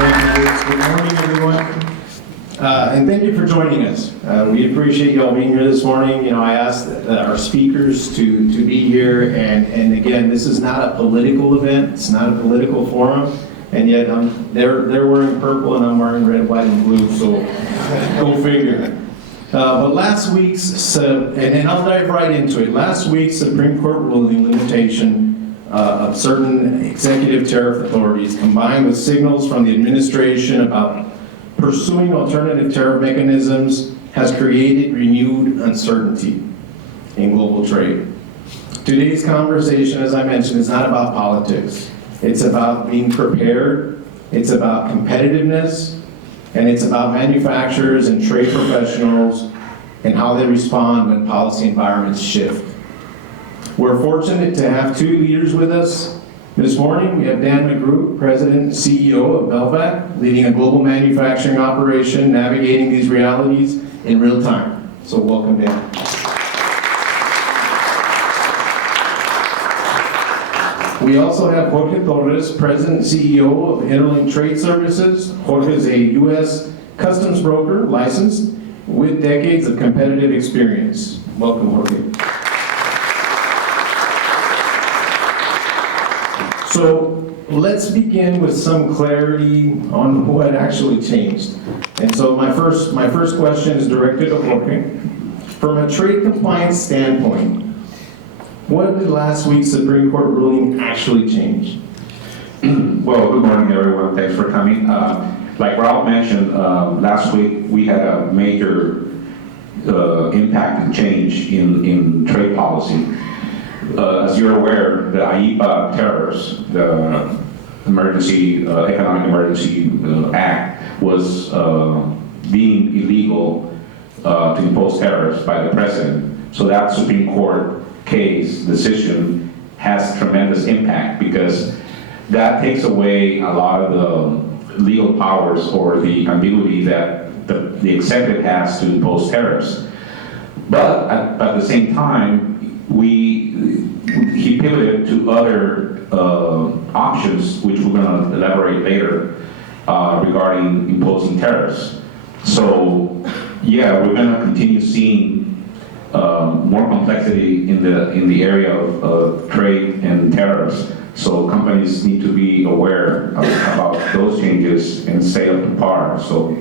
Good morning, everyone. And thank you for joining us. We appreciate you all being here this morning. You know, I asked our speakers to be here, and again, this is not a political event. It's not a political forum, and yet they're wearing purple and I'm wearing red, white, and blue, so go figure. But last week's, and I'll dive right into it, last week's Supreme Court ruling limitation of certain executive tariff authorities, combined with signals from the administration about pursuing alternative tariff mechanisms, has created renewed uncertainty in global trade. Today's conversation, as I mentioned, is not about politics. It's about being prepared, it's about competitiveness, and it's about manufacturers and trade professionals and how they respond when policy environments shift. We're fortunate to have two leaders with us this morning. We have Dan McGrew, President and CEO of Velvac, leading a global manufacturing operation, navigating these realities in real time. So welcome, Dan. We also have Jorge Torres, President and CEO of Interlink Trade Services. Jorge is a U.S. customs broker, licensed, with decades of competitive experience. Welcome, Jorge. So let's begin with some clarity on what actually changed. And so my first question is directed to Jorge. From a trade compliance standpoint, what did last week's Supreme Court ruling actually change? Well, good morning, everyone. Thanks for coming. Like Ralph mentioned, last week we had a major impact and change in trade policy. As you're aware, the IEEPA tariffs, the Economic Emergency Act, was deemed illegal to impose tariffs by the president. So that Supreme Court case decision has tremendous impact because that takes away a lot of the legal powers or the ability that the executive has to impose tariffs. But at the same time, he pivoted to other options, which we're going to elaborate later, regarding imposing tariffs. So, yeah, we're going to continue seeing more complexity in the area of trade and tariffs. So companies need to be aware about those changes and stay up to par. So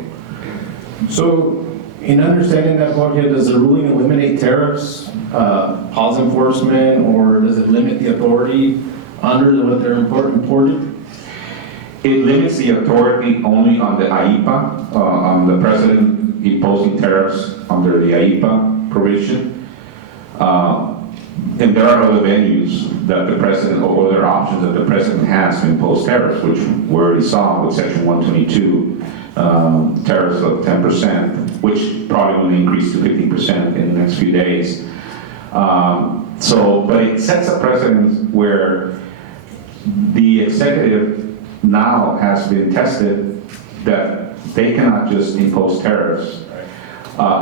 in understanding that, Jorge, does the ruling eliminate tariffs, pause enforcement, or does it limit the authority under what they're imported? It limits the authority only on the IEEPA, on the president imposing tariffs under the IEEPA provision. And there are other venues that the president, or other options that the president has to impose tariffs, which we already saw with Section 122, tariffs of 10%, which probably will increase to 15% in the next few days. But it sets a precedent where the executive now has been tested that they cannot just impose tariffs.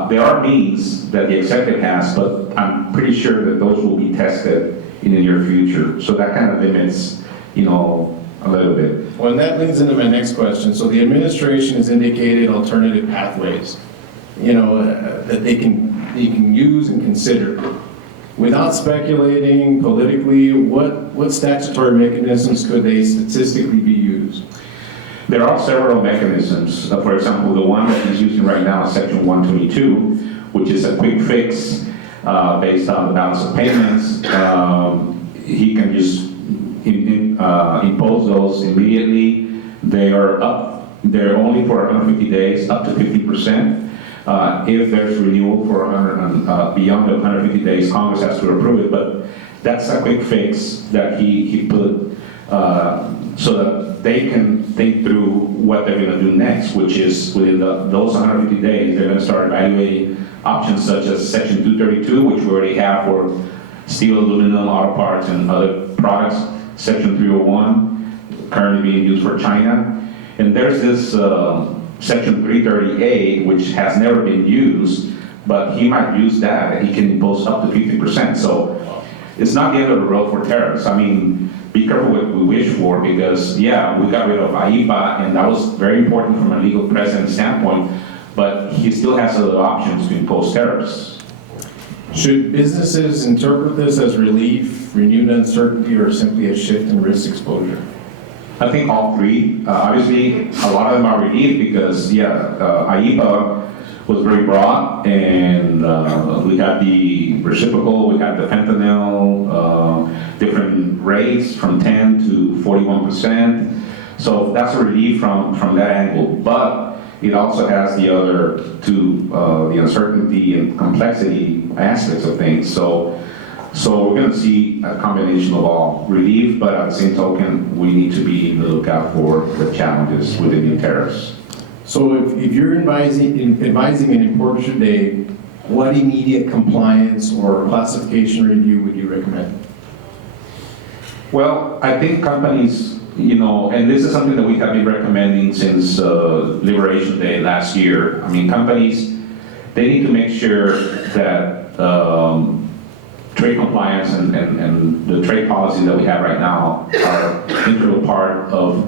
There are means that the executive has, but I'm pretty sure that those will be tested in the near future. So that kind of limits, a little bit. Well, and that leads into my next question. So the administration has indicated alternative pathways, that they can use and consider. Without speculating politically, what statutory mechanisms could they statistically be used? There are several mechanisms. For example, the one that he's using right now is Section 122, which is a quick fix based on the balance of payments. He can just impose those immediately. They're only for 150 days, up to 50%. If there's renewal for beyond the 150 days, Congress has to approve it. But that's a quick fix that he put so that they can think through what they're going to do next, which is within those 150 days, they're going to start evaluating options such as Section 232, which we already have for steel, aluminum, auto parts, and other products. Section 301, currently being used for China. And there's this Section 330A, which has never been used, but he might use that, and he can impose up to 50%. So it's not the end of the road for tariffs. I mean, be careful what we wish for, because, yeah, we got rid of AIPA, and that was very important from a legal precedent standpoint, but he still has other options to impose tariffs. Should businesses interpret this as relief, renewed uncertainty, or simply a shift in risk exposure? I think all three. Obviously, a lot of them are relief because, AIPA was very broad, and we had the reciprocal, we had the fentanyl, different rates from 10 to 41%. So that's a relief from that angle. But it also has the other two, the uncertainty and complexity aspects of things. So we're going to see a combination of all relief, but at the same token, we need to be on the lookout for the challenges with the new tariffs. So if you're advising an importer today, what immediate compliance or classification review would you recommend? Well, I think companies, and this is something that we have been recommending since Liberation Day last year. I mean, companies, they need to make sure that trade compliance and the trade policies that we have right now are an integral part of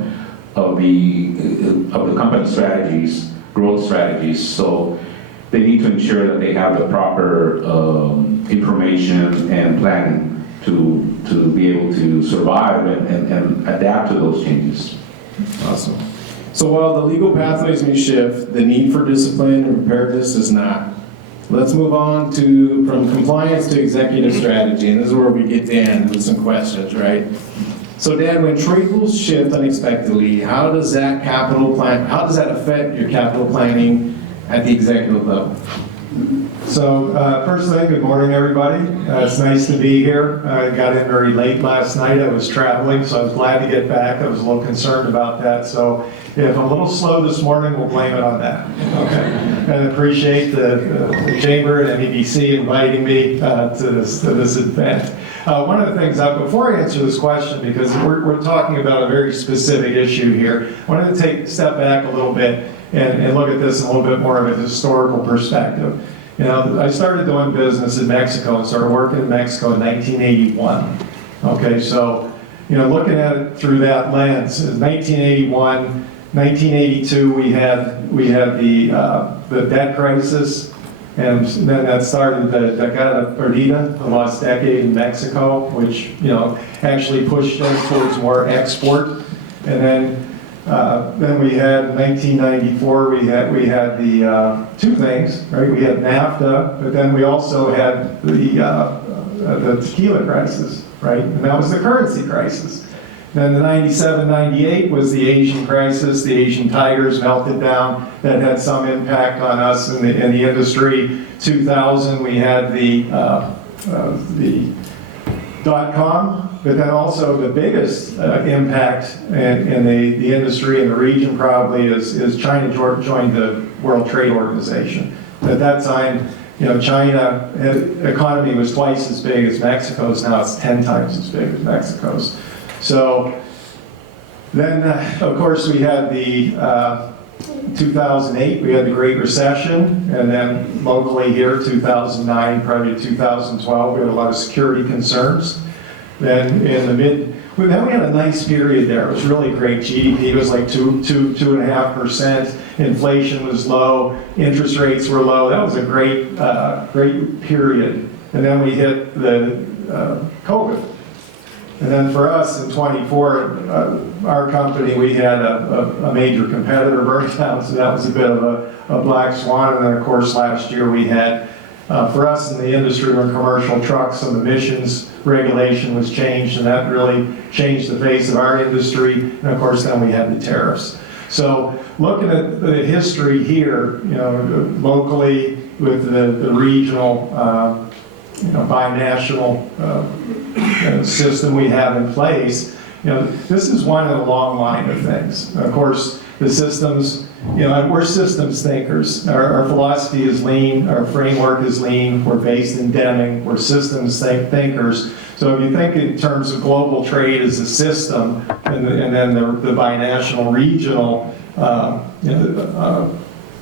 the company strategies, growth strategies. So they need to ensure that they have the proper information and planning to be able to survive and adapt to those changes. Awesome. So while the legal pathways may shift, the need for discipline and preparedness does not. Let's move on from compliance to executive strategy, and this is where we get Dan with some questions, right? So Dan, when trade rules shift unexpectedly, how does that affect your capital planning at the executive level? So first thing, good morning, everybody. It's nice to be here. I got in very late last night. I was traveling, so I was glad to get back. I was a little concerned about that. So if I'm a little slow this morning, we'll blame it on that. Okay. And I appreciate the Chamber and MEDC inviting me to this event. One of the things, before I answer this question, because we're talking about a very specific issue here, I wanted to take a step back a little bit and look at this in a little bit more of a historical perspective. I started doing business in Mexico and started working in Mexico in 1981. Okay, so, looking at it through that lens, in 1981, 1982, we had the debt crisis, and then that started the Década Perdida, the lost decade in Mexico, which, actually pushed us towards more export. And then we had in 1994, we had the two things, right? We had NAFTA, but then we also had the tequila crisis, right? And that was the currency crisis. Then the 97, 98 was the Asian crisis. The Asian tigers melted down. That had some impact on us in the industry. 2000, we had the .com, but then also the biggest impact in the industry and the region probably is China joined the World Trade Organization. At that time, China economy was twice as big as Mexico's. Now it's 10 times as big as Mexico's. So then, of course, we had the 2008, we had the Great Recession, and then locally here, 2009, probably 2012, we had a lot of security concerns. Then then we had a nice period there. It was really great. GDP was like 2.5%. Inflation was low. Interest rates were low. That was a great period. And then we hit the COVID. And then for us in 24, our company, we had a major competitor burn down, so that was a bit of a black swan. And then, of course, last year we had, for us in the industry, when commercial trucks, some emissions regulation was changed, and that really changed the face of our industry. And of course, then we had the tariffs. So looking at the history here, locally with the regional, binational system we have in place, this is one of a long line of things. Of course, the systems, we're systems thinkers. Our philosophy is lean, our framework is lean, we're based in Deming, we're systems thinkers. So if you think in terms of global trade as a system, and then the binational regional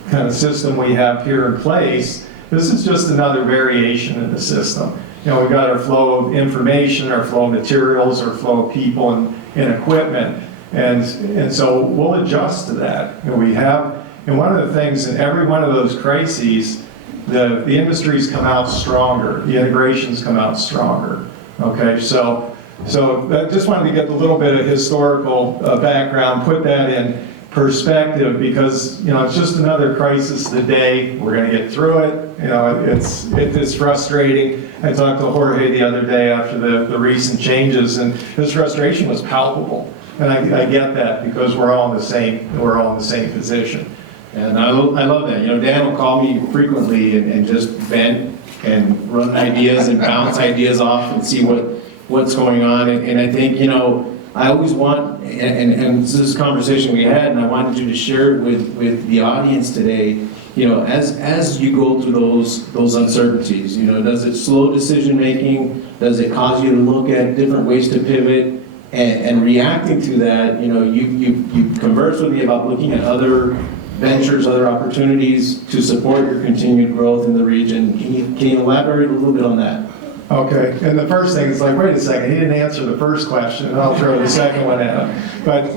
kind of system we have here in place, this is just another variation in the system. we've got our flow of information, our flow of materials, our flow of people and equipment. And so we'll adjust to that. And one of the things in every one of those crises, the industries come out stronger, the integrations come out stronger. Okay, so I just wanted to get a little bit of historical background, put that in perspective, because it's just another crisis of the day. We're going to get through it. It's frustrating. I talked to Jorge the other day after the recent changes, and his frustration was palpable. And I get that, because we're all in the same position. And I love that. Dan will call me frequently and just vent and run ideas and bounce ideas off and see what's going on. And I think, I always want, and this is a conversation we had, and I wanted you to share it with the audience today, as you go through those uncertainties, does it slow decision making? Does it cause you to look at different ways to pivot? And reacting to that, you conversed with me about looking at other ventures, other opportunities to support your continued growth in the region. Can you elaborate a little bit on that? Okay, and the first thing is like, wait a second, he didn't answer the first question, and I'll throw the second one at him. But,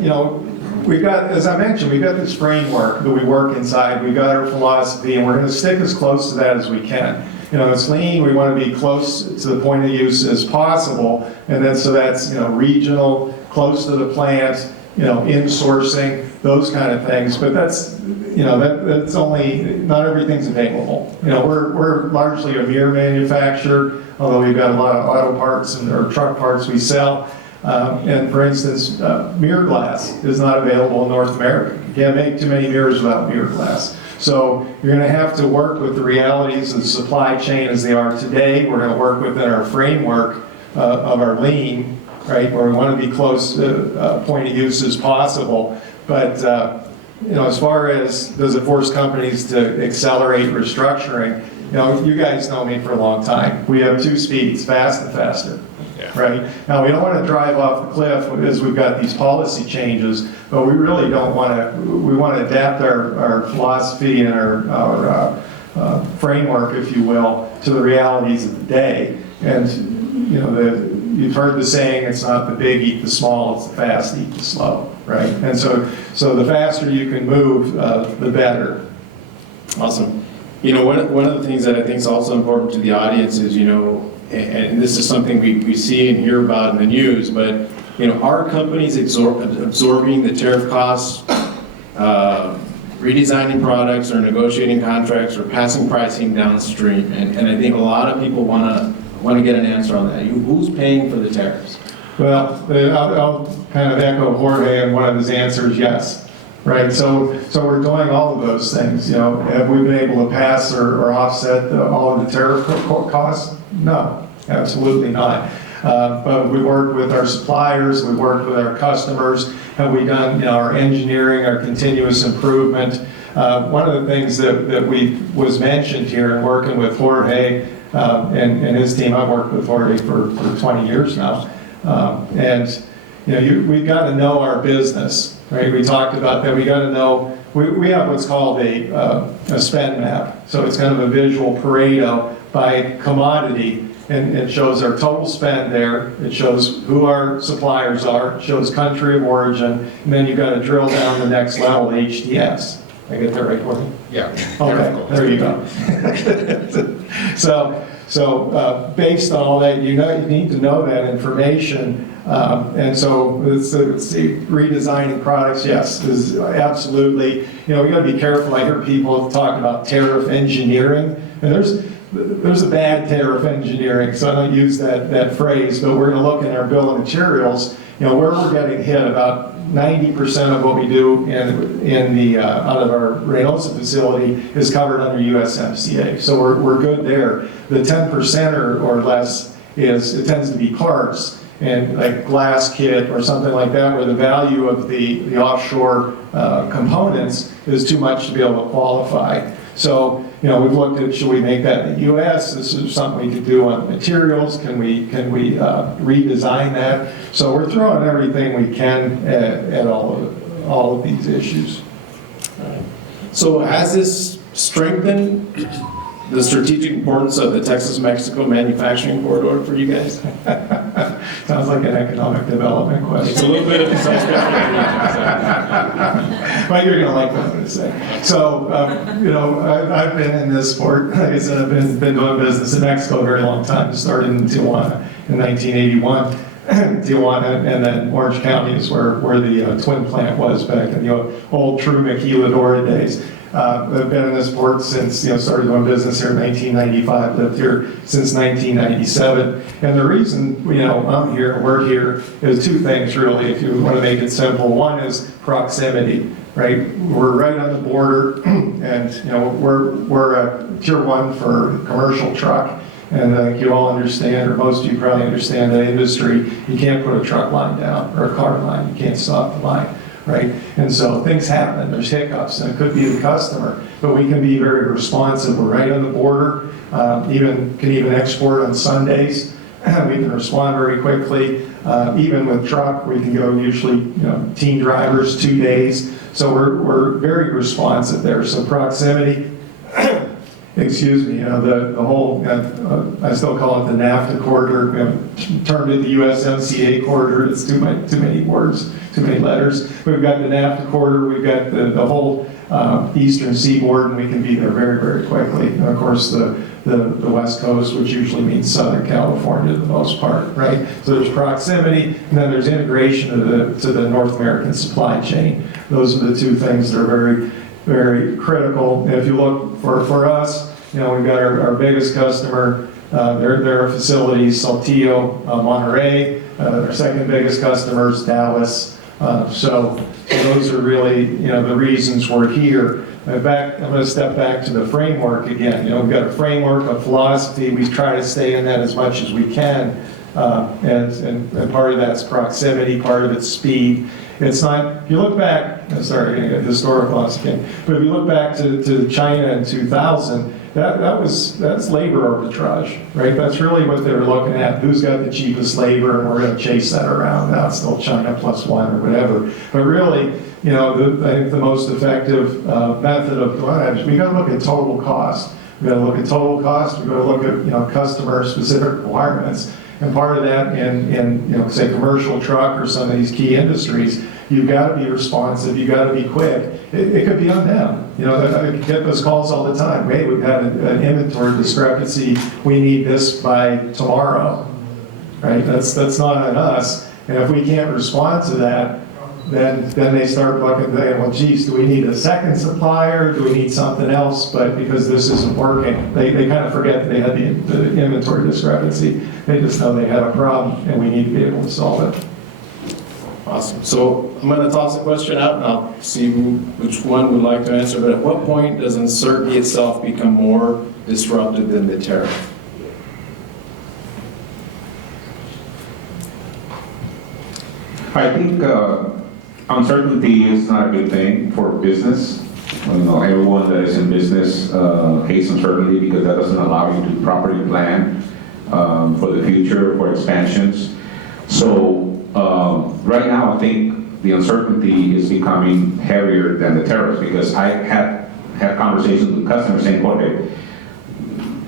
we've got, as I mentioned, we've got this framework that we work inside, we've got our philosophy, and we're going to stick as close to that as we can. It's lean, we want to be close to the point of use as possible, and then so that's, regional, close to the plant, insourcing, those kind of things. But that's, that's only, not everything's available. We're largely a mirror manufacturer, although we've got a lot of auto parts or truck parts we sell. And for instance, mirror glass is not available in North America. You can't make too many mirrors without mirror glass. So you're going to have to work with the realities of the supply chain as they are today. We're going to work within our framework of our lean, right, where we want to be close to point of use as possible. But as far as does it force companies to accelerate restructuring, you guys know me for a long time. We have two speeds, fast and faster. Yeah. Right? Now, we don't want to drive off the cliff as we've got these policy changes, but we really don't want to, we want to adapt our philosophy and our framework, if you will, to the realities of the day. And, you've heard the saying, it's not the big eat the small, it's the fast eat the slow, right? And so the faster you can move, the better. Awesome. One of the things that I think is also important to the audience is, and this is something we see and hear about in the news, but, our company's absorbing the tariff costs, redesigning products or negotiating contracts or passing pricing downstream. And I think a lot of people want to get an answer on that. Who's paying for the tariffs? Well, I'll kind of echo Jorge, and one of his answers, yes. Right, so we're doing all of those things. Have we been able to pass or offset all of the tariff costs? No, absolutely not. But we work with our suppliers, we work with our customers. Have we done our engineering, our continuous improvement? One of the things that was mentioned here in working with Jorge and his team, I've worked with Jorge for 20 years now, and we've got to know our business. Right, we talked about that. We got to know. We have what's called a spend map. So it's kind of a visual Pareto by commodity, and it shows our total spend there. It shows who our suppliers are. It shows country of origin, and then you've got to drill down the next level, HTS. I get that right, Jorge? Yeah. Okay. There you go. So based on all that, you need to know that information. And so it's redesigning products, yes, is absolutely, we got to be careful. I hear people talk about tariff engineering, and there's a bad tariff engineering, so I don't use that phrase, but we're going to look in our bill of materials, where we're getting hit. About 90% of what we do in the out of our Reynosa facility is covered under USMCA, so we're good there. The 10% or less it tends to be parts, and like glass kit or something like that, where the value of the offshore components is too much to be able to qualify. So, we've looked at, should we make that in the U.S.? This is something we could do on materials. Can we redesign that? So we're throwing everything we can at all of these issues. So has this strengthened the strategic importance of the Texas-Mexico manufacturing corridor for you guys? Sounds like an economic development question. It's a little bit of a suspect. But you're gonna like what I'm gonna say. So, I've been in this sport, like I said, I've been doing business in Mexico a very long time. Started in Tijuana in 1981. Tijuana and then Orange County is where the twin plant was back in the old true maquiladora days. I've been in this sport since, started doing business here in 1995, lived here since 1997. And the reason, I'm here, we're here, is two things really, if you want to make it simple. One is proximity, right? We're right on the border, and, we're a tier one for commercial truck. And I think you all understand, or most of you probably understand that industry, you can't put a truck line down or a car line, you can't stop the line. Right? And so things happen, there's hiccups, and it could be the customer, but we can be very responsive. We're right on the border, can even export on Sundays. We can respond very quickly. Even with truck, we can go usually, team drivers, 2 days. So we're very responsive there. So proximity, excuse me, the whole, I still call it the NAFTA corridor, termed it the USMCA corridor. It's too many words, too many letters. We've got the NAFTA corridor, we've got the whole eastern seaboard, and we can be there very, very quickly. And of course, the West Coast, which usually means Southern California for the most part, right? So there's proximity, and then there's integration to the North American supply chain. Those are the two things that are very, very critical. And if you look for us, we've got our biggest customer, their facilities, Saltillo, Monterrey. Our second biggest customer is Dallas. So those are really, the reasons we're here. I'm going to step back to the framework again. We've got a framework, a philosophy. We try to stay in that as much as we can. And part of that's proximity, part of it's speed. It's not, if you look back, sorry, I'm going to get historical on us again, but if you look back to China in 2000, that's labor arbitrage, right? That's really what they were looking at. Who's got the cheapest labor, and we're going to chase that around. Now it's still China plus one or whatever. But really, I think the most effective method of doing that is we got to look at total cost. We got to look at total cost. We got to look at customer specific requirements. And part of that in say commercial truck or some of these key industries, you've got to be responsive, you've got to be quick. It could be on them. I get those calls all the time. Hey, we've had an inventory discrepancy. We need this by tomorrow, right? That's not on us. And if we can't respond to that, then they start looking, well, geez, do we need a second supplier? Do we need something else? But because this isn't working, they kind of forget that they had the inventory discrepancy. They just know they have a problem, and we need to be able to solve it. Awesome. So I'm going to toss a question out, and I'll see which one would like to answer. But at what point does uncertainty itself become more disruptive than the tariff? I think uncertainty is not a good thing for business. Everyone that is in business hates uncertainty because that doesn't allow you to properly plan for the future, for expansions. So right now, I think the uncertainty is becoming heavier than the tariffs, because I had conversations with customers saying, okay,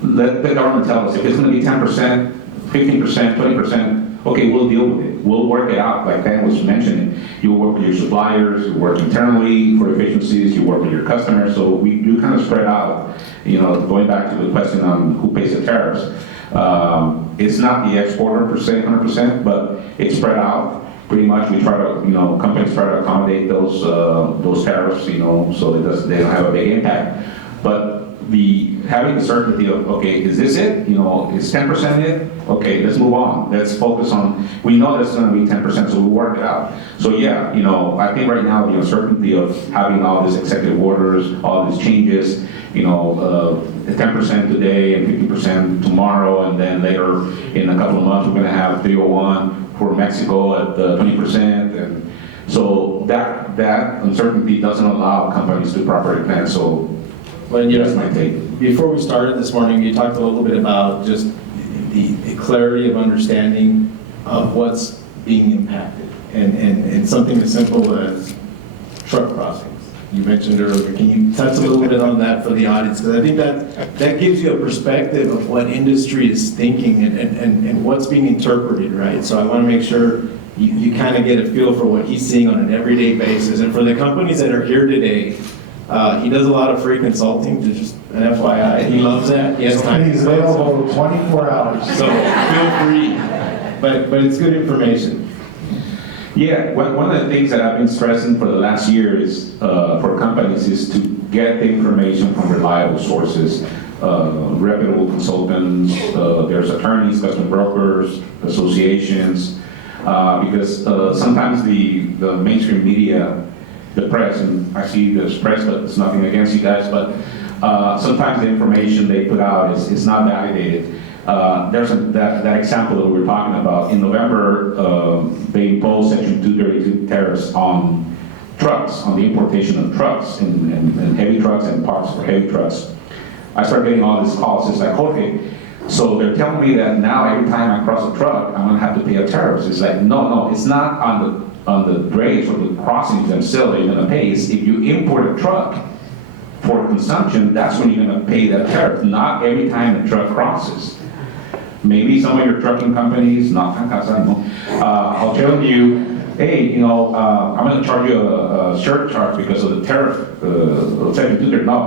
let the government tell us if it's going to be 10%, 15%, 20%, okay, we'll deal with it. We'll work it out. Like Dan was mentioning, you work with your suppliers, you work internally for efficiencies, you work with your customers. So we do kind of spread out, going back to the question on who pays the tariffs. It's not the exporter per se 100%, but it's spread out. Pretty much we try to, companies try to accommodate those tariffs, so they don't have a big impact. But having the certainty of, okay, is this it? Is 10% it? Okay, let's move on. Let's focus on, we know that's going to be 10%, so we'll work it out. So yeah, I think right now the uncertainty of having all these executive orders, all these changes, 10% today and 50% tomorrow, and then later in a couple of months we're going to have 301 for Mexico at 20%, and so that uncertainty doesn't allow companies to properly plan. So that's my take. Before we started this morning, you talked a little bit about just the clarity of understanding of what's being impacted, and something as simple as truck crossings. you mentioned earlier. Can you touch a little bit on that for the audience? Because I think that gives you a perspective of what industry is thinking and what's being interpreted, right? So I want to make sure you kind of get a feel for what he's seeing on an everyday basis. And for the companies that are here today, he does a lot of free consulting, just an FYI. He loves that. He has time. He's available 24 hours. So feel free, but it's good information. Yeah, one of the things that I've been stressing for the last year is for companies is to get the information from reliable sources, reputable consultants, there's attorneys, custom brokers, associations, because sometimes the mainstream media, the press, and I see there's press, but it's nothing against you guys, but sometimes the information they put out is not validated. There's that example that we were talking about. In November, they imposed Section 232 tariffs on trucks, on the importation of trucks, and heavy trucks and parts for heavy trucks. I started getting all these calls, it's like, okay, so they're telling me that now every time I cross a truck, I'm gonna have to pay a tariff. It's like, no, it's not on the grades or the crossings themselves that you're gonna pay. It's if you import a truck for consumption, that's when you're gonna pay that tariff, not every time the truck crosses. Maybe some of your trucking companies, not I'll tell you, hey, I'm going to charge you a surcharge because of the tariff. No,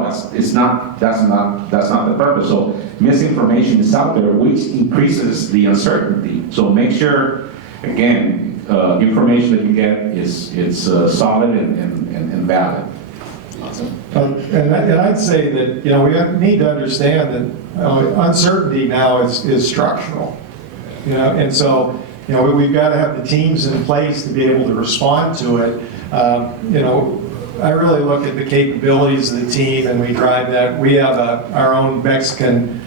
that's not the purpose. So misinformation is out there, which increases the uncertainty. So make sure, again, information that you get is solid and valid. Awesome. And I'd say that, we need to understand that uncertainty now is structural. And so, we've got to have the teams in place to be able to respond to it. I really look at the capabilities of the team, and we drive that. We have our own Mexican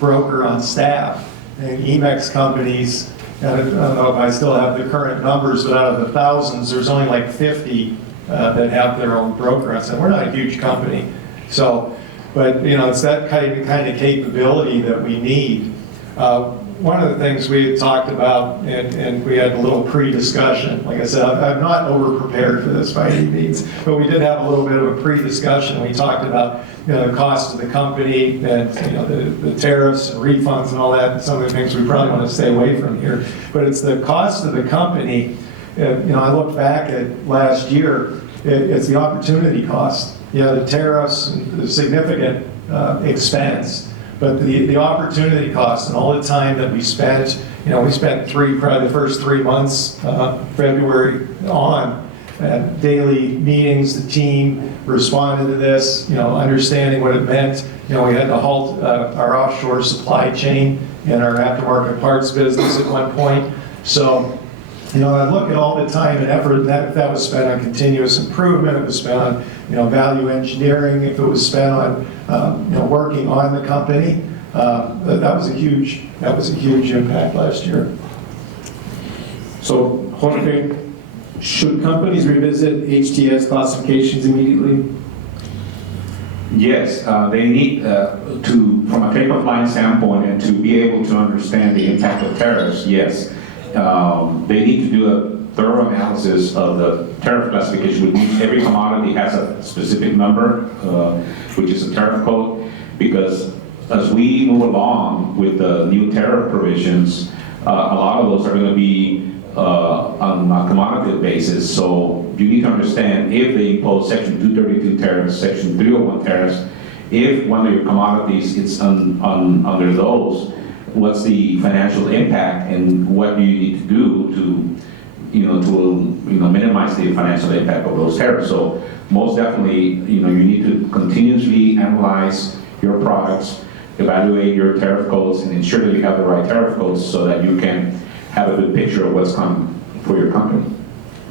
broker on staff, and Emex companies. I don't know if I still have the current numbers, but out of the thousands, there's only like 50 that have their own broker. I said, we're not a huge company. So, but it's that kind of capability that we need. One of the things we had talked about, and we had a little pre-discussion, like I said, I'm not over-prepared for this by any means, but we did have a little bit of a pre-discussion. We talked about the cost of the company and the tariffs and refunds and all that, and some of the things we probably want to stay away from here. But it's the cost of the company. I looked back at last year, it's the opportunity cost. The tariffs, the significant expense, but the opportunity cost and all the time that we spent, we spent probably the first 3 months, February on, daily meetings, the team responded to this, understanding what it meant. We had to halt our offshore supply chain and our aftermarket parts business at one point. So, I look at all the time and effort that was spent on continuous improvement, it was spent on, value engineering, if it was spent on, working on the company. That was a huge impact last year. So, Jorge, should companies revisit HTS classifications immediately? Yes, they need from a trade compliance standpoint and to be able to understand the impact of tariffs, yes. They need to do a thorough analysis of the tariff classification, which means every commodity has a specific number, which is a tariff code, because as we move along with the new tariff provisions, a lot of those are going to be on a commodity basis. So you need to understand if they impose Section 232 tariffs, Section 301 tariffs, if one of your commodities it's under those, what's the financial impact and what do you need to do to minimize the financial impact of those tariffs. So most definitely, you need to continuously analyze your products, evaluate your tariff codes, and ensure that you have the right tariff codes so that you can have a good picture of what's coming for your company.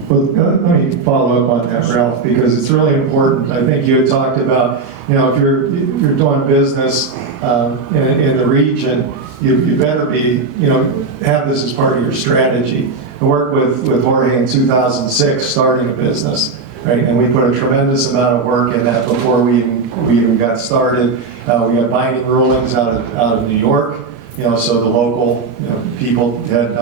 Well, let me follow up on that, Ralph, because it's really important. I think you had talked about, if you're doing business in the region, you better be, have this as part of your strategy. I worked with Jorge in 2006, starting a business, right? And we put a tremendous amount of work in that before we even got started. We got binding rulings out of New York, so the local people had,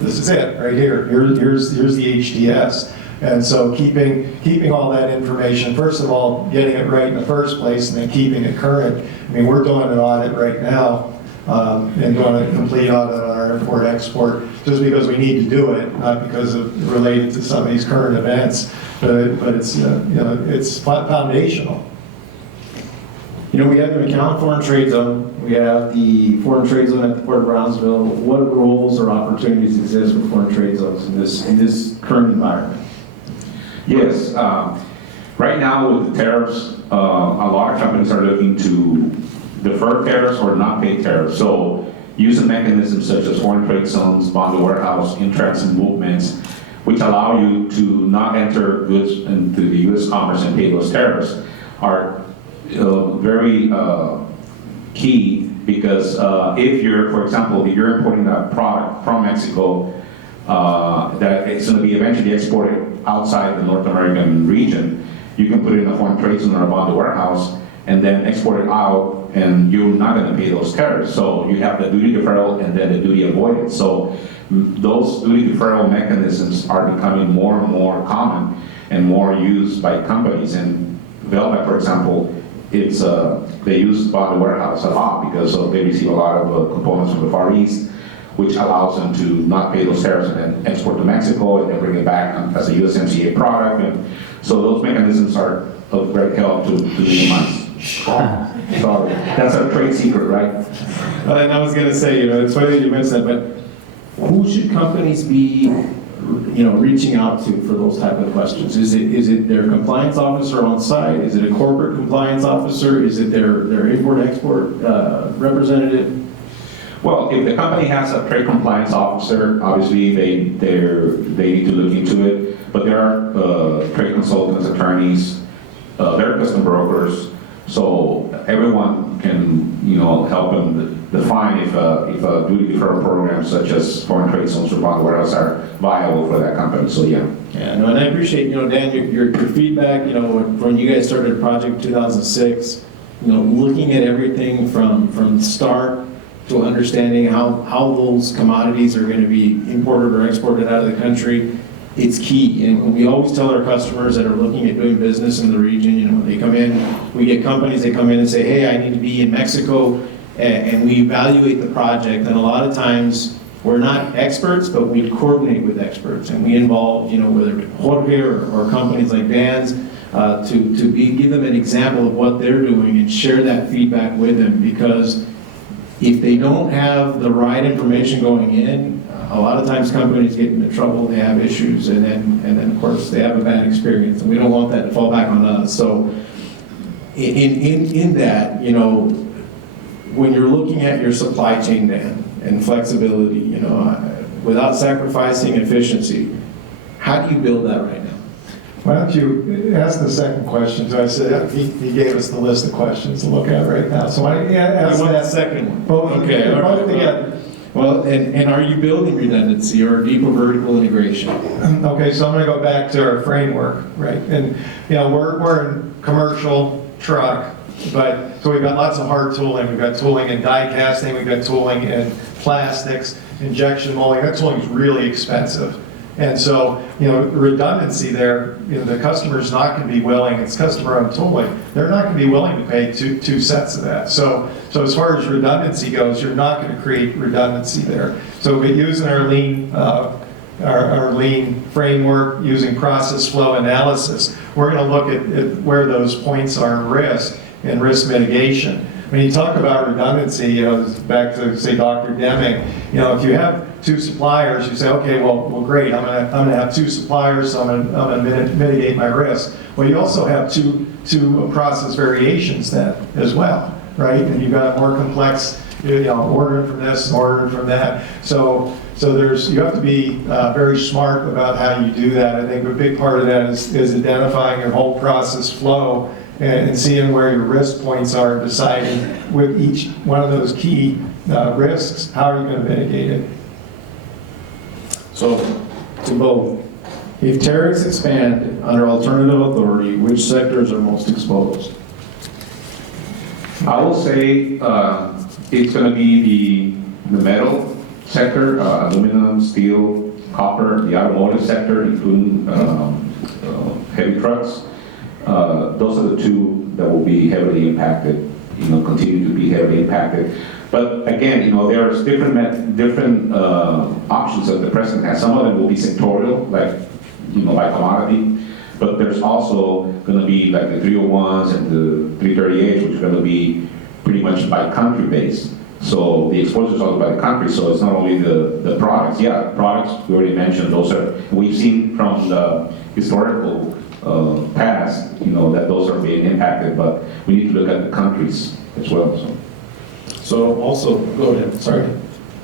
this is it right here. Here's the HTS. And so keeping all that information, first of all, getting it right in the first place and then keeping it current. I mean, we're doing an audit right now and doing a complete audit on our import-export just because we need to do it, not because of related to some of these current events, but it's, it's foundational. You know, we have the McAllen Foreign Trade Zone, we have the Foreign Trade Zone at the Port of Brownsville. What roles or opportunities exist with foreign trade zones in this current environment? Yes, right now with the tariffs, a lot of companies are looking to defer tariffs or not pay tariffs. So using mechanisms such as foreign trade zones, bond warehouse, in-transit movements, which allow you to not enter goods into the U.S. commerce and pay those tariffs, are very key, because if you're, for example, if you're importing a product from Mexico, that it's going to be eventually exported outside the North American region, you can put it in a foreign trade zone or a bond warehouse and then export it out, and you're not going to pay those tariffs. So you have the duty deferral and then the duty avoidance. So those duty deferral mechanisms are becoming more and more common and more used by companies. And Velvac, for example, it's they use bond warehouse a lot because they receive a lot of components from the Far East, which allows them to not pay those tariffs and then export to Mexico and then bring it back as a USMCA product. And so those mechanisms are of great help to minimize. Sorry, that's a trade secret, right? And I was going to say, it's funny that you mentioned that, but who should companies be, reaching out to for those type of questions? Is it their compliance officer on site? Is it a corporate compliance officer? Is it their import-export representative? Well, if the company has a trade compliance officer, obviously they need to look into it. But there are trade consultants, attorneys, there are custom brokers, so everyone can help them define if a duty deferral program such as foreign trade zones or bond warehouse are viable for that company. So yeah. Yeah, no, and I appreciate Dan your feedback. When you guys started a project in 2006, looking at everything from the start to understanding how those commodities are going to be imported or exported out of the country. It's key, and we always tell our customers that are looking at doing business in the region, when they come in, we get companies that come in and say, hey, I need to be in Mexico, and we evaluate the project, and a lot of times, we're not experts, but we coordinate with experts, and we involve, whether it's Jorge or companies like Dan's, to give them an example of what they're doing and share that feedback with them, because if they don't have the right information going in, a lot of times companies get into trouble, they have issues, and then of course they have a bad experience, and we don't want that to fall back on us. So in that, when you're looking at your supply chain, Dan, and flexibility, without sacrificing efficiency, how do you build that right now? Why don't you ask the second question? So I said he gave us the list of questions to look at right now. So why don't you ask I want that the second one. Both, Okay. All right. both together. Well, and are you building redundancy or deeper vertical integration? Okay, so I'm going to go back to our framework, right? And we're in commercial truck, but so we've got lots of hard tooling. We've got tooling in die casting. We've got tooling in plastics, injection molding. That tooling is really expensive. And so, redundancy there, the customer's not going to be willing, it's customer-owned tooling, they're not going to be willing to pay two sets of that. So as far as redundancy goes, you're not going to create redundancy there. So we're using our lean, our lean framework, using process flow analysis, we're going to look at where those points are in risk and risk mitigation. When you talk about redundancy, back to, say, Dr. Deming, if you have two suppliers, you say, okay, well, great, I'm gonna have two suppliers, so I'm gonna mitigate my risk. Well, you also have two process variations then as well, right? And you've got more complex, ordering from this, ordering from that. So you have to be very smart about how you do that. I think a big part of that is identifying your whole process flow and seeing where your risk points are, and deciding with each one of those key risks, how are you going to mitigate it? So, to both, if tariffs expand under alternative authority, which sectors are most exposed? I will say it's going to be the metal sector, aluminum, steel, copper, the automotive sector, including heavy trucks. Those are the two that will be heavily impacted, continue to be heavily impacted. But again, there's different options that the president has. Some of them will be sectorial, like, by commodity, but there's also going to be like the 301s and the 338s, which are going to be pretty much by country based. So the exposure is all by the country, so it's not only the products. Yeah, products, we already mentioned, those are, we've seen from the historical past, that those are being impacted, but we need to look at the countries as well. So also, go ahead, sorry.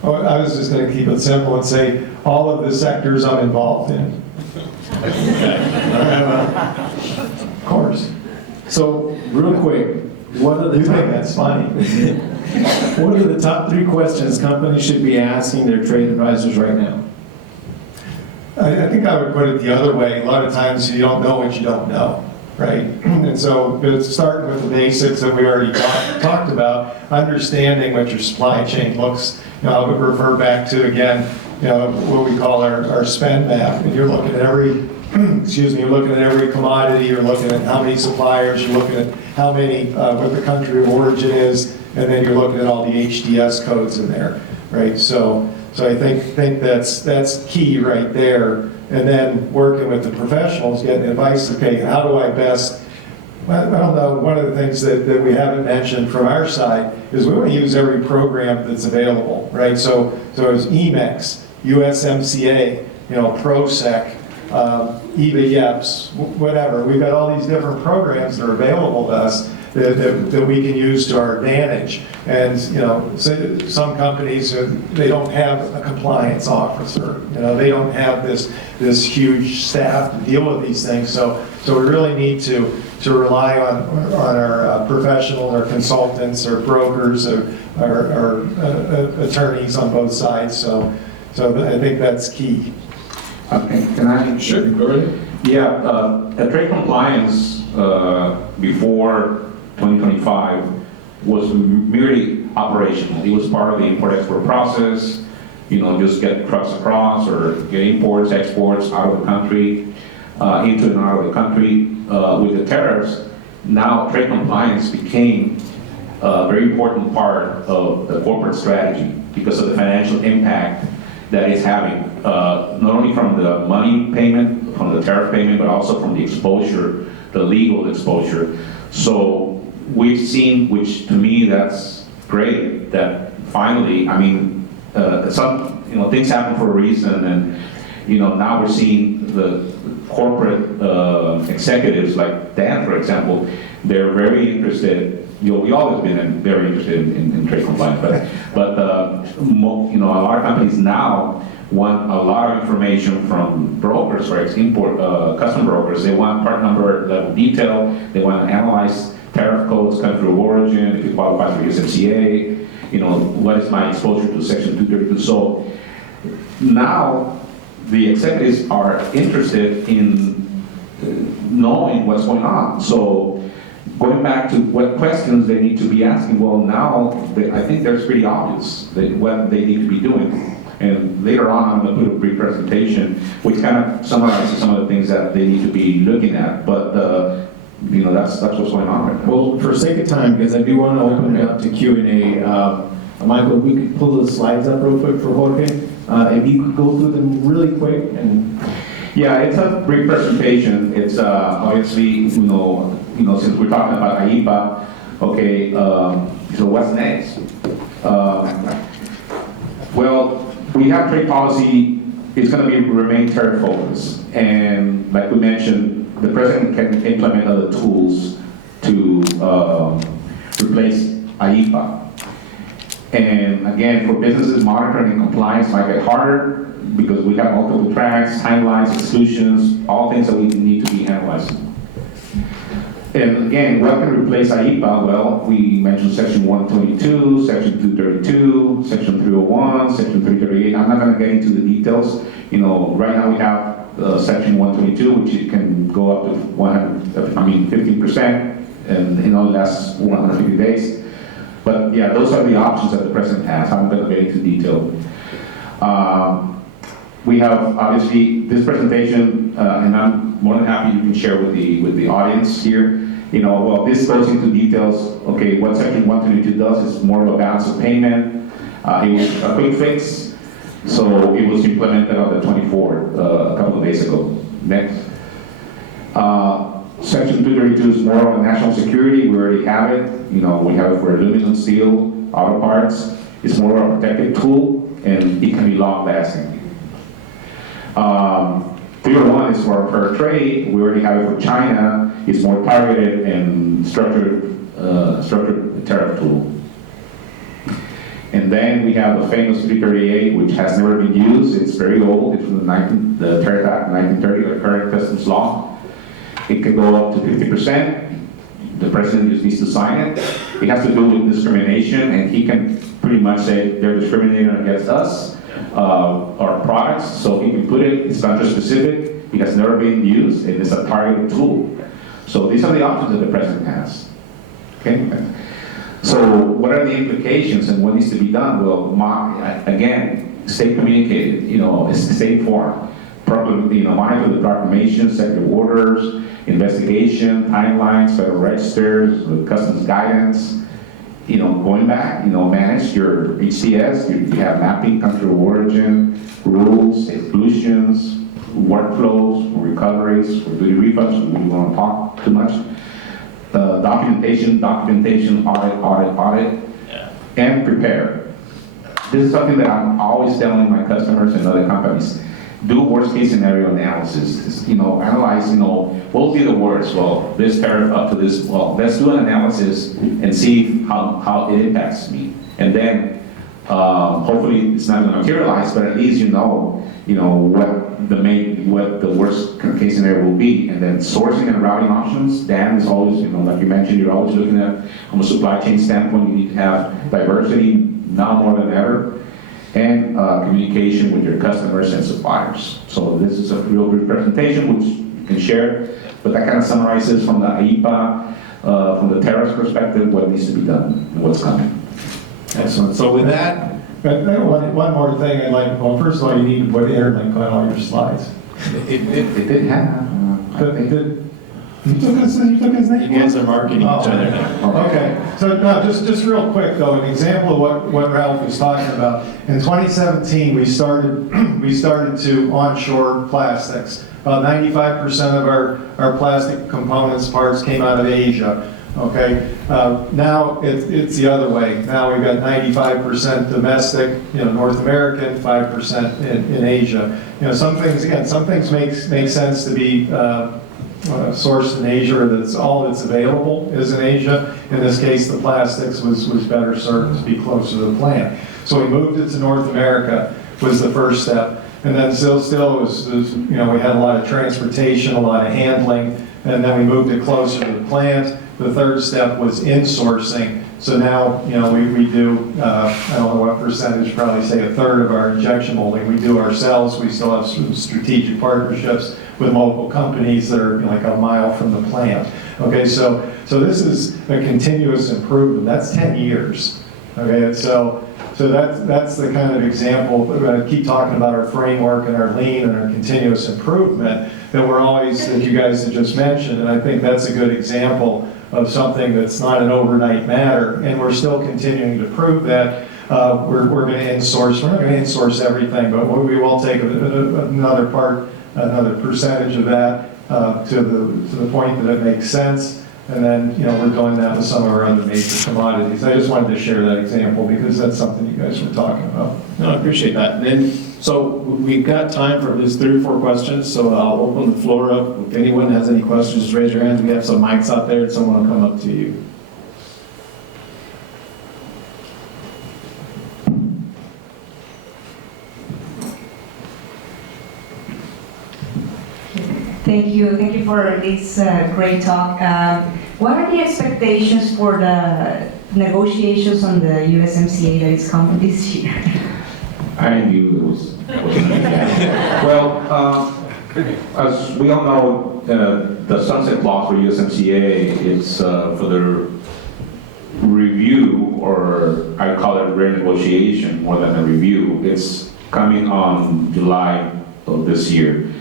Oh, I was just going to keep it simple and say, all of the sectors I'm involved in. Of course. So, real quick, what are the You think that's funny? what are the top 3 questions companies should be asking their trade advisors right now? I think I would put it the other way. A lot of times you don't know what you don't know, right? And so it's starting with the basics that we already talked about, understanding what your supply chain looks. I would refer back to, again, what we call our spend map. And you're looking at every, you're looking at every commodity, you're looking at how many suppliers, you're looking at how many, what the country of origin is, and then you're looking at all the HDS codes in there, right? So I think that's key right there. And then working with the professionals, getting advice, okay, how do I best, I don't know, one of the things that we haven't mentioned from our side is we want to use every program that's available, right? So it's EMEX, USMCA, PROSEC, EVA-YEPS, whatever. We've got all these different programs that are available to us that we can use to our advantage. And, some companies, they don't have a compliance officer. They don't have this huge staff to deal with these things. So we really need to rely on our professionals, our consultants, our brokers, our attorneys on both sides. So I think that's key. Okay, can I? Sure, go ahead. Yeah, trade compliance before 2025 was merely operational. It was part of the import-export process, just get trucks across or get imports, exports out of the country, into and out of the country. With the tariffs, now trade compliance became a very important part of the corporate strategy because of the financial impact that it's having, not only from the money payment, from the tariff payment, but also from the exposure, the legal exposure. So we've seen, which to me that's great, that finally, some things happen for a reason, and now we're seeing the corporate executives like Dan, for example, they're very interested. We've always been very interested in trade compliance, but a lot of companies now want a lot of information from brokers, right? Import custom brokers. They want part number level detail. They want to analyze tariff codes, country of origin, if you qualify for USMCA. What is my exposure to Section 232? So now the executives are interested in knowing what's going on. So going back to what questions they need to be asking, well, now I think that's pretty obvious what they need to be doing. And later on, I'm going to put a brief presentation which kind of summarizes some of the things that they need to be looking at. But that's what's going on right now. Well, for sake of time, because I do want to open it up to Q&A, Michael, we could pull the slides up real quick for Jorge. If you could go through them really quick. And yeah, it's a brief presentation. It's obviously, since we're talking about IEEPA, okay, so what's next? Well, we have trade policy. It's going to remain tariff focused, and like we mentioned, the president can implement other tools to replace IEEPA. And again, for businesses, monitoring and compliance might get harder because we have multiple tracks, timelines, exclusions, all things that we need to be analyzed. And again, what can replace IEEPA? Well, we mentioned Section 122, Section 232, Section 301, Section 338. I'm not going to get into the details. Right now we have Section 122, which can go up to 15%, and it only lasts 150 days. But yeah, those are the options that the president has. I'm going to get into detail. We have obviously this presentation, and I'm more than happy you can share with the audience here. Well, this goes into details. Okay, what Section 122 does is more of a balance of payment. It was a quick fix, so it was implemented on the 24th, a couple of days ago. Next. Section 232 is more on national security. We already have it. We have it for aluminum, steel, auto parts. It's more of a protective tool, and it can be long-lasting. 301 is for fair trade. We already have it for China. It's more targeted and structured tariff tool. And then we have the famous 338, which has never been used. It's very old. It's from the Tariff Act 1930, the current customs law. It can go up to 50%. The president just needs to sign it. It has to do with discrimination, and he can pretty much say they're discriminating against us, our products, so he can put it. It's country specific. It has never been used, and it's a targeted tool. So these are the options that the president has. Okay. So what are the implications and what needs to be done? Well, again, stay communicated. Stay informed. Properly, monitor the proclamations, executive orders, investigation, timelines, federal registers, customs guidance. Going back, manage your HCS. You have mapping, country of origin, rules, exclusions, workflows, recoveries, for duty refunds. We don't want to talk too much. Documentation, audit, and prepare. This is something that I'm always telling my customers and other companies. Do worst case scenario analysis. Analyze, what will be the worst? Well, this tariff up to this, well, let's do an analysis and see how it impacts me. And then, hopefully it's not going to materialize, but at least what the worst case scenario will be. And then sourcing and routing options. Dan is always, like you mentioned, you're always looking at, from a supply chain standpoint, you need to have diversity now more than ever. And communication with your customers and suppliers. So this is a real good presentation, which you can share, but that kind of summarizes from the AIPA, from the tariffs perspective, what needs to be done and what's coming. Excellent. So with that, One more thing I'd like to point. First of all, you need to put Interlink on all your slides. It did have. You took his name? you guys are marketing each other now. Okay, so no, just real quick though, an example of what Ralph was talking about. In 2017, we started to onshore plastics. About 95% of our plastic components parts came out of Asia. Okay, now it's the other way. Now we've got 95% domestic, North American, 5% in Asia. Some things make sense to be sourced in Asia, or that's all that's available is in Asia. In this case, the plastics was better served to be closer to the plant. So we moved it to North America was the first step. And then still was we had a lot of transportation, a lot of handling, and then we moved it closer to the plant. The third step was insourcing. So now, we do, I don't know what percentage, probably say a third of our injection molding we do ourselves. We still have some strategic partnerships with local companies that are like a mile from the plant. Okay, so this is a continuous improvement. That's 10 years. Okay, so that's the kind of example. We're going to keep talking about our framework and our lean and our continuous improvement that you guys have just mentioned. And I think that's a good example of something that's not an overnight matter. And we're still continuing to prove that. We're going to insource. We're not going to insource everything, but we will take another percentage of that to the point that it makes sense. And then, we're doing that with some of our other major commodities. I just wanted to share that example because that's something you guys were talking about. No, I appreciate that. And then, so we've got time for at least 3 or 4 questions. So I'll open the floor up. If anyone has any questions, just raise your hands. We have some mics out there and someone will come up to you. Thank you for this great talk. What are the expectations for the negotiations on the USMCA that is coming this year? I knew it was. Well, as we all know, the sunset clause for USMCA is for the review, or I call it renegotiation more than a review. It's coming on July of this year.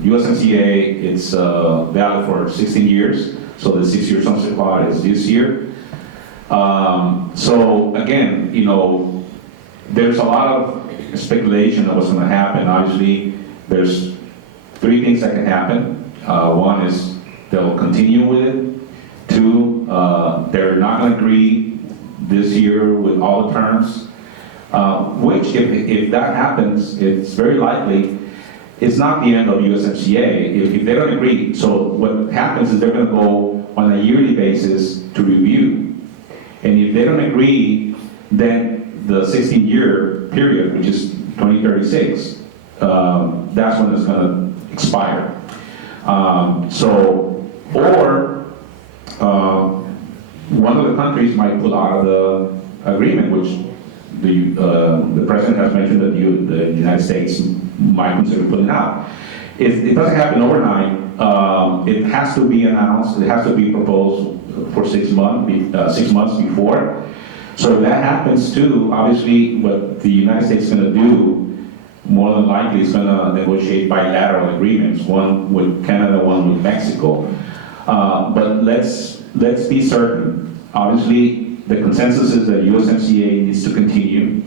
USMCA, it's valid for 16 years, so the 6-year sunset clause is this year. So again, you know, there's a lot of speculation of what's going to happen. Obviously, there's 3 things that can happen. One is they'll continue with it. 2, they're not going to agree this year with all the terms, which if that happens, it's very likely it's not the end of USMCA. If they don't agree, so what happens is they're going to go on a yearly basis to review. And if they don't agree, then the 16-year period, which is 2036, that's when it's going to expire. One of the countries might pull out of the agreement, which the president has mentioned that the United States might consider pulling out. It doesn't happen overnight. It has to be announced. It has to be proposed for 6 months before. So if that happens too, obviously what the United States is going to do, more than likely, is going to negotiate bilateral agreements, one with Canada, one with Mexico. But let's be certain. Obviously, the consensus is that USMCA needs to continue.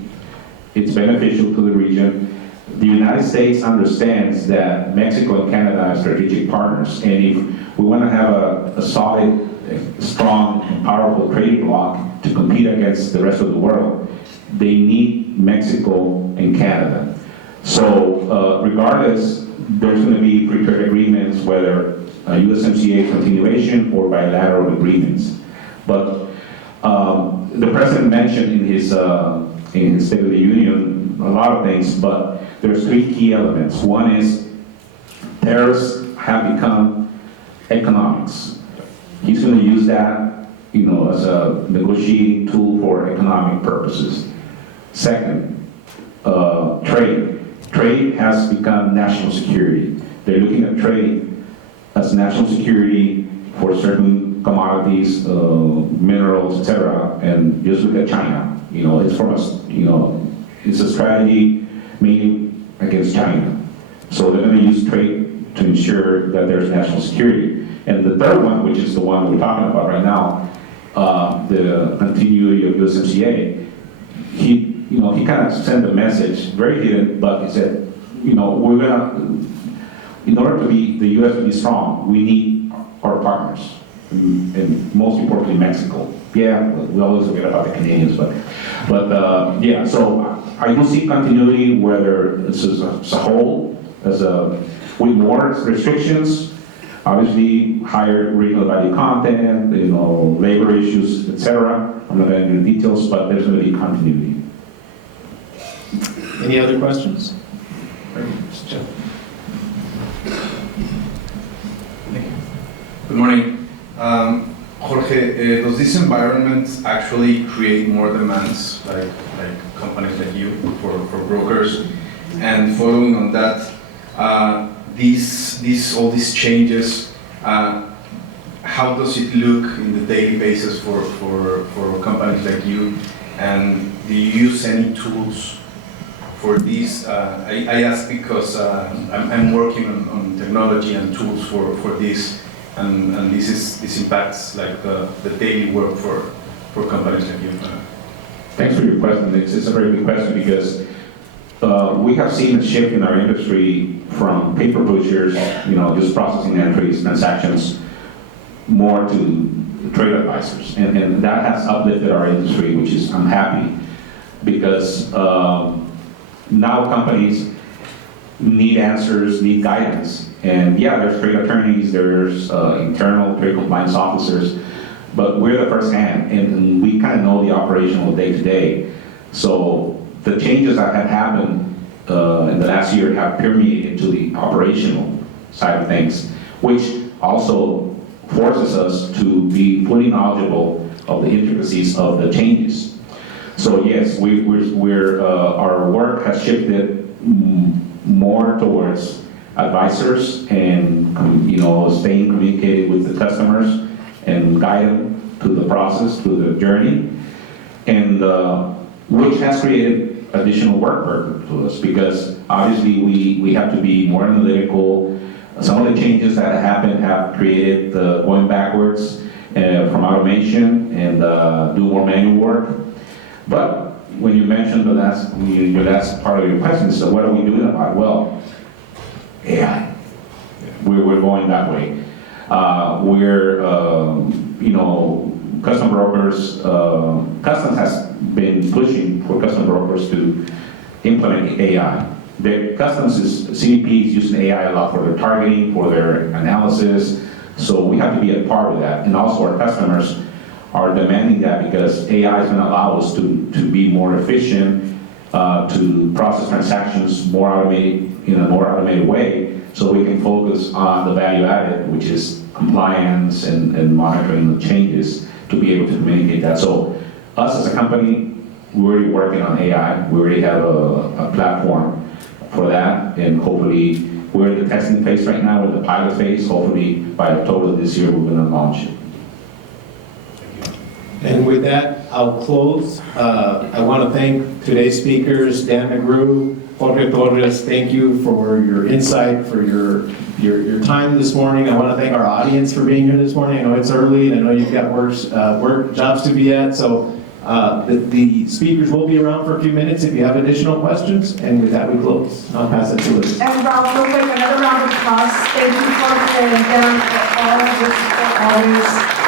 It's beneficial to the region. The United States understands that Mexico and Canada are strategic partners, and if we want to have a solid, strong, and powerful trade bloc to compete against the rest of the world, they need Mexico and Canada. So regardless, there's going to be free trade agreements, whether USMCA continuation or bilateral agreements. But the president mentioned in his State of the Union a lot of things, but there's 3 key elements. One is tariffs have become economics. He's going to use that, you know, as a negotiating tool for economic purposes. Second, trade. Trade has become national security. They're looking at trade as national security for certain commodities, minerals, etc. And just look at China. You know, it's from us. You know, it's a strategy mainly against China. So they're going to use trade to ensure that there's national security. And the third one, which is the one we're talking about right now, the continuity of USMCA, he kind of sent a message, very hidden, but he said, you know, we're gonna, in order to be, the U.S. to be strong, we need our partners, and most importantly, Mexico. Yeah, we always forget about the Canadians, but yeah, so I do see continuity, whether it's as a whole, with more restrictions, obviously higher regional value content, you know, labor issues, etc. I'm not going to get into details, but there's going to be continuity. Any other questions? Good morning. Jorge, does this environment actually create more demands, like companies like you, for brokers? And following on that, all these changes, how does it look in the daily basis for companies like you? And do you use any tools for this? I ask because I'm working on technology and tools for this, and this impacts like the daily work for companies like you. Thanks for your question. It's a very good question because we have seen a shift in our industry from paper pushers, you know, just processing entries, transactions, more to trade advisors. And that has uplifted our industry, which is, I'm happy, because now companies need answers, need guidance. And yeah, there's trade attorneys, there's internal trade compliance officers, but we're the first hand, and we kind of know the operational day-to-day. So the changes that have happened in the last year have permeated to the operational side of things, which also forces us to be fully knowledgeable of the intricacies of the changes. So yes, our work has shifted more towards advisors and, you know, staying communicated with the customers and guide them to the process, to the journey, and which has created additional work burden to us, because obviously we have to be more analytical, Some of the changes that happened have created going backwards from automation and do more manual work. But when you mentioned your last part of your question, so what are we doing about it? Well, AI. We're going that way. Custom brokers, Customs has been pushing for custom brokers to implement AI. The Customs CBP is using AI a lot for their targeting, for their analysis, so we have to be a part of that. And also our customers are demanding that because AI is going to allow us to be more efficient, to process transactions more automated, in a more automated way, so we can focus on the value added, which is compliance and monitoring the changes to be able to communicate that. So us as a company, we're already working on AI. We already have a platform for that, and hopefully we're in the testing phase right now, we're in the pilot phase. Hopefully by October of this year, we're going to launch it. And with that, I'll close. I want to thank today's speakers, Dan McGrew, Jorge Torres. Thank you for your insight, for your time this morning. I want to thank our audience for being here this morning. I know it's early, and I know you've got work jobs to be at. So the speakers will be around for a few minutes if you have additional questions. And with that, we close. I'll pass it to Liz. And Ralph, real quick, another round of applause. Thank you for all of this, for all this.